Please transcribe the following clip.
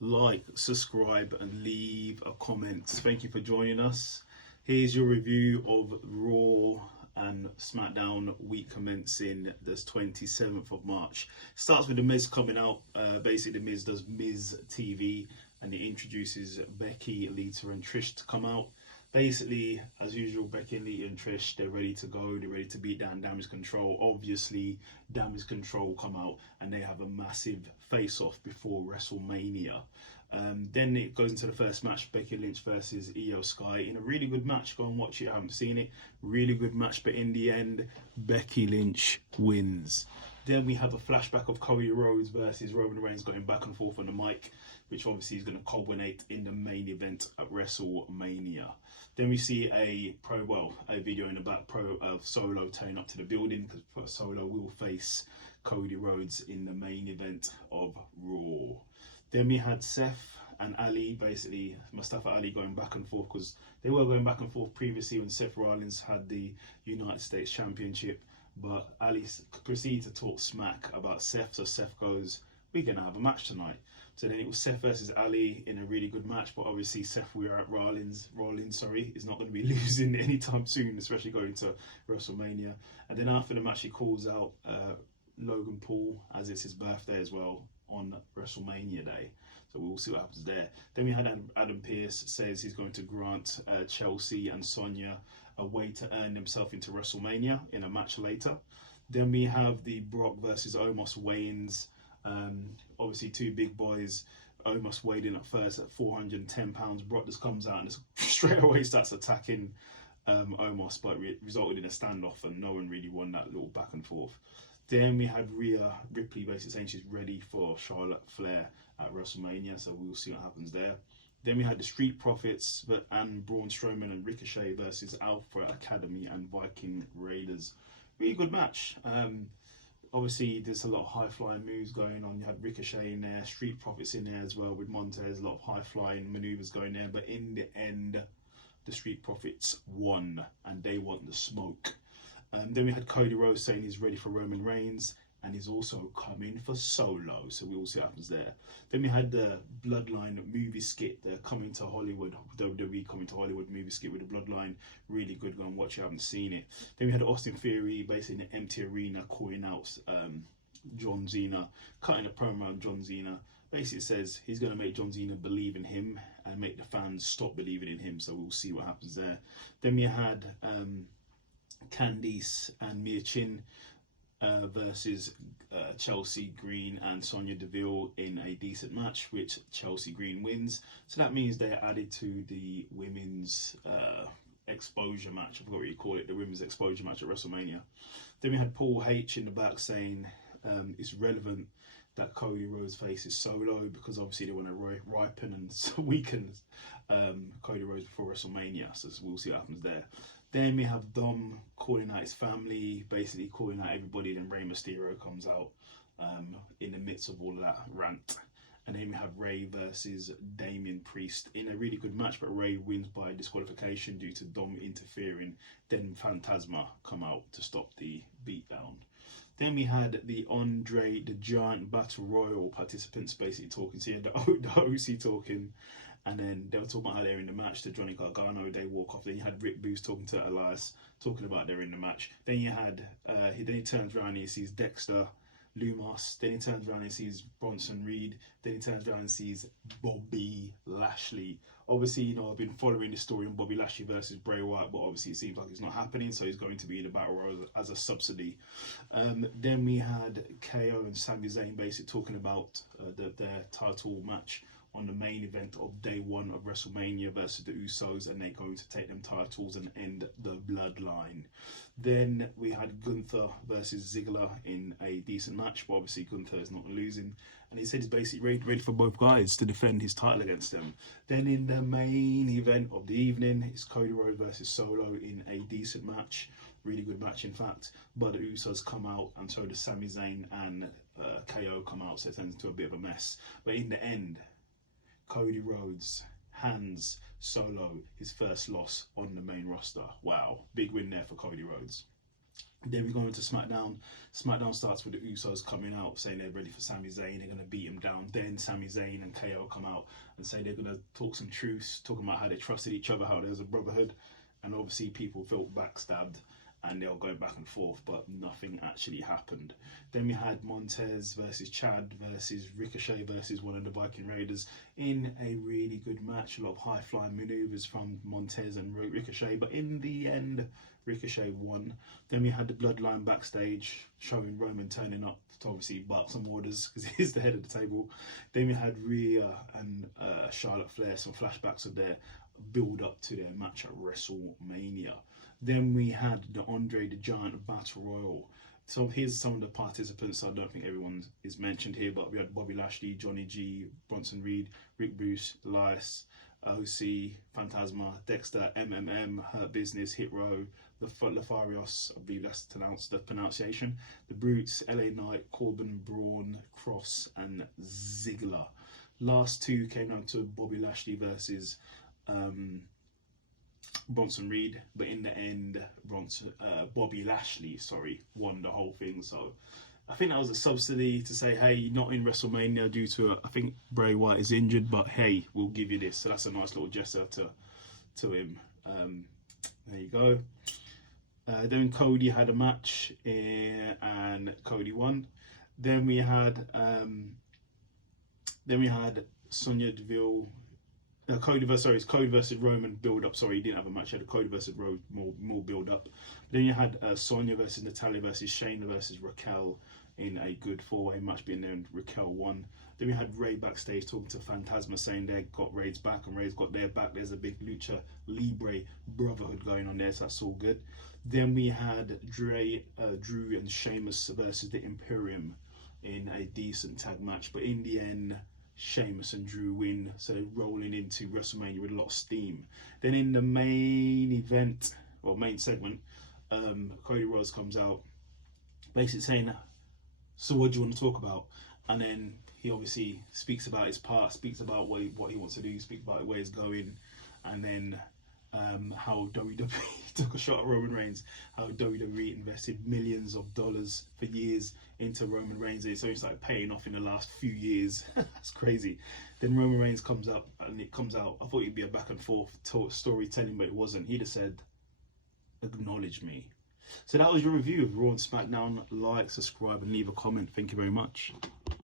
like, subscribe, and leave a comment. Thank you for joining us. Here's your review of Raw and Smackdown week commencing the 27th of March. Starts with The Miz coming out. Basically, The Miz does Miz TV and he introduces Becky, Lita, and Trish to come out. Basically, as usual, Becky and Lita and Trish, they're ready to go. They're ready to beat down Damage Control. Obviously, Damage Control come out and they have a massive face-off before WrestleMania. Then it goes into the first match, Becky Lynch versus Io Sky, in a really good match. Go and watch it, I haven't seen it. Really good match, but in the end, Becky Lynch wins. Then we have a flashback of codyrhodes versus Roman Reigns going back and forth on the mic, which obviously is going to culminate in the main event at WrestleMania. Then we see a video in the back of Solo turning up to the building, because Solo will face Cody Rhodes in the main event of Raw. Then we had Seth and Ali, basically Mustafa Ali, going back and forth, because they were going back and forth previously when Seth Rollins had the United States Championship. But Ali proceeded to talk smack about Seth, so Seth goes, "We're going to have a match tonight." So then it was Seth versus Ali in a really good match, but obviously Rollins is not going to be losing anytime soon, especially going to WrestleMania. And then after the match, he calls out Logan Paul, as it's his birthday as well, on WrestleMania day. So we'll see what happens there. Then we had Adam Pearce says he's going to grant Chelsea and Sonya a way to earn themselves into WrestleMania in a match later. Then we have the Brock versus Omos weigh-ins. Obviously two big boys. Omos weighed in at first at 410 pounds. Brock just comes out and just straight away starts attacking Omos, but resulted in a standoff and no one really won that little back and forth. Then we had Rhea Ripley basically saying she's ready for Charlotte Flair at WrestleMania, so we'll see what happens there. Then we had the Street Profits and Braun Strowman and Ricochet versus Alpha Academy and Viking Raiders. Really good match. Obviously, there's a lot of high-flying moves going on. You had Ricochet in there, Street Profits in there as well with Montez. A lot of high-flying maneuvers going there, but in the end, the Street Profits won and they want the smoke. Then we had Cody Rhodes saying he's ready for Roman Reigns and he's also coming for Solo, so we will see what happens there. Then we had the Bloodline movie skit, the Coming to Hollywood, WWE Coming to Hollywood movie skit with the Bloodline. Really good, go and watch it, I haven't seen it. Then we had Austin Theory basically in an empty arena calling out John Cena, cutting a promo on John Cena. Basically says he's going to make John Cena believe in him and make the fans stop believing in him, so we'll see what happens there. Then we had Candice and Mia Chin versus Chelsea Green and Sonya Deville in a decent match, which Chelsea Green wins. So that means they're added to the women's exposure match. I forgot what you call it, the women's exposure match at WrestleMania. Then we had Paul H in the back saying it's relevant that Cody Rhodes faces Solo because obviously they want to ripen and weaken Cody Rhodes before WrestleMania. So we'll see what happens there. Then we have Dom calling out his family, basically calling out everybody. Then Rey Mysterio comes out in the midst of all of that rant. And then we have Rey versus Damian Priest in a really good match, but Rey wins by disqualification due to Dom interfering. Then Phantasma come out to stop the beatdown. Then we had the Andre the Giant Battle Royal participants basically talking. So you had the OC talking, and then they were talking about how they're in the match to Johnny Gargano. They walk off. Then you had Rick Boogs talking to Elias, talking about they're in the match. Then you had, then he turns around and he sees Dexter Lumis. Then he turns around and sees Bronson Reed. Then he turns around and sees Bobby Lashley. Obviously, you know, I've been following the story on Bobby Lashley versus Bray Wyatt, but obviously it seems like it's not happening, so he's going to be in the Battle Royal as a subsidy. Then we had KO and Samizayn basically talking about their title match on the main event of day one of WrestleMania versus the Usos, and they're going to take them titles and end the bloodline. Then we had Gunther versus Ziggler in a decent match, but obviously Gunther is not losing, and he said he's basically ready for both guys to defend his title against them. Then in the main event of the evening, it's Cody Rhodes versus Solo in a decent match, really good match in fact, but the Usos come out and so does Sami Zayn and KO come out, so it turns into a bit of a mess. But in the end, Cody Rhodes hands Solo his first loss on the main roster. Wow, big win there for Cody Rhodes. Then we go into SmackDown. SmackDown starts with the Usos coming out saying they're ready for Sami Zayn. They're going to beat him down. Then Sami Zayn and KO come out and say they're going to talk some truths, talking about how they trusted each other, how there's a brotherhood. And obviously people felt backstabbed and they were going back and forth, but nothing actually happened. Then we had Montez versus Chad versus Ricochet versus one of the Viking Raiders in a really good match. A lot of high-flying maneuvers from Montez and Ricochet, but in the end, Ricochet won. Then we had the Bloodline backstage showing Roman turning up to obviously bark some orders because he's the head of the table. Then we had Rhea and Charlotte Flair, some flashbacks of their build up to their match at WrestleMania. Then we had the Andre the Giant Battle Royal. So here's some of the participants. I don't think everyone is mentioned here, but we had Bobby Lashley, Johnny G, Bronson Reed, Rick Bruce, Elias, OC, Phantasma, Dexter, MMM, Hurt Business, Hit Row, the Lefarios, I believe that's the pronunciation, the Brutes, LA Knight, Corbin, Braun, Cross, and Ziggler. Last two came down to Bobby Lashley versus Bronson Reed, but in the end, Bobby Lashley, won the whole thing. So I think that was a subsidy to say, hey, not in WrestleMania due to, I think Bray Wyatt is injured, but hey, we'll give you this. So that's a nice little gesture to him. There you go. Then Cody had a match and Cody won. Then we had Sonya Deville. Cody versus Roman build up. Sorry, he didn't have a match. He had a Cody versus Roman more build up. Then you had Sonya versus Natalia versus Shayna versus Raquel in a good four-way match, being there, and Raquel won. Then we had Ray backstage talking to Phantasma, saying they got Ray's back and Ray's got their back. There's a big Lucha Libre brotherhood going on there, so that's all good. Then we had Drew and Sheamus versus the Imperium in a decent tag match, but in the end, Sheamus and Drew win, so rolling into WrestleMania with a lot of steam. Then in the main event, or main segment, Cody comes out basically saying, so what do you want to talk about? And then he obviously speaks about his past, speaks about what he wants to do, speaks about where he's going, and then how WWE took a shot at Roman Reigns, how WWE invested millions of dollars for years into Roman Reigns, and so it's like paying off in the last few years. That's crazy. Then Roman Reigns comes up, and it comes out, I thought it'd be a back and forth storytelling, but it wasn't. He just said, acknowledge me. So that was your review of Raw and SmackDown. Like, subscribe, and leave a comment. Thank you very much.